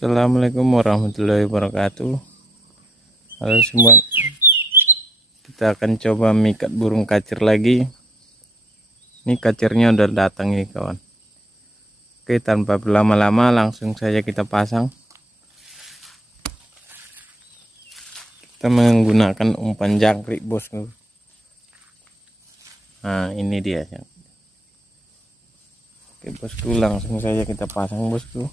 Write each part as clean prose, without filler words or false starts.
Assalamualaikum warahmatullahi wabarakatuh. Halo semua, kita akan coba mikat burung kacir lagi. Ini kacirnya udah datang nih kawan. Oke, tanpa berlama-lama langsung saja kita pasang. Kita menggunakan umpan jangkrik bosku. Nah ini dia. Oke bosku, langsung saja kita pasang bosku.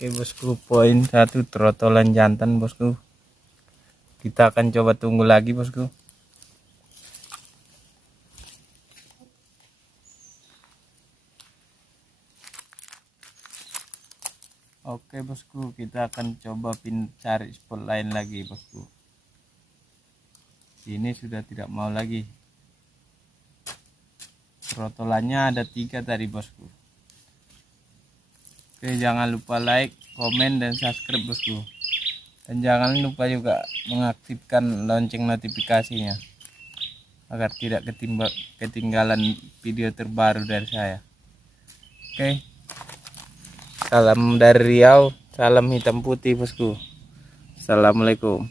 Oke bosku, poin 1 trotolan jantan bosku. Kita akan coba tunggu lagi bosku. Oke bosku, kita akan coba cari spot lain lagi bosku. Ini sudah tidak mau lagi. Trotolannya ada 3 tadi bosku. Oke, jangan lupa like, komen, dan subscribe bosku. Dan jangan lupa juga mengaktifkan lonceng notifikasinya agar tidak ketinggalan video terbaru dari saya. Oke, salam dari Riau, salam hitam putih bosku. Assalamualaikum.